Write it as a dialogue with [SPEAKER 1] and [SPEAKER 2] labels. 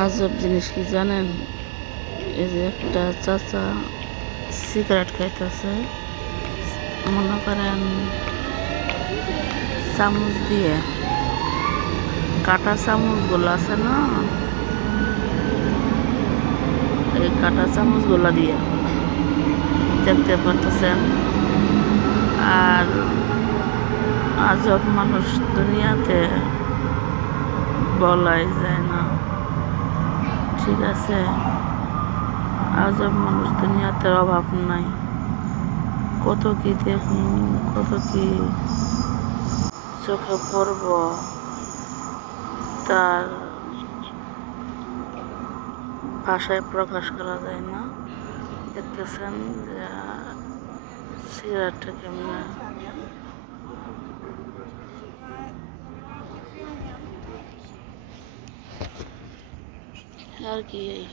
[SPEAKER 1] আজব জিনিস কি জানেন? এই যে একটা চাচা সিগারেট খাইতেছে। মনে করেন চামচ দিয়ে। কাটা চামচগুলো আছে না? এই কাটা চামচগুলো দিয়ে দেখতে পারতেছেন। আর আজব মানুষ দুনিয়াতে বলাই যায় না। ঠিক আছে? আজব মানুষ দুনিয়াতে অভাব নাই। কত কি দেখুন, কত কি চোখে পড়ব। তার ভাষায় প্রকাশ করা যায় না। দেখতেছেন যে সিগারেটটা কেমনে? আর কি এই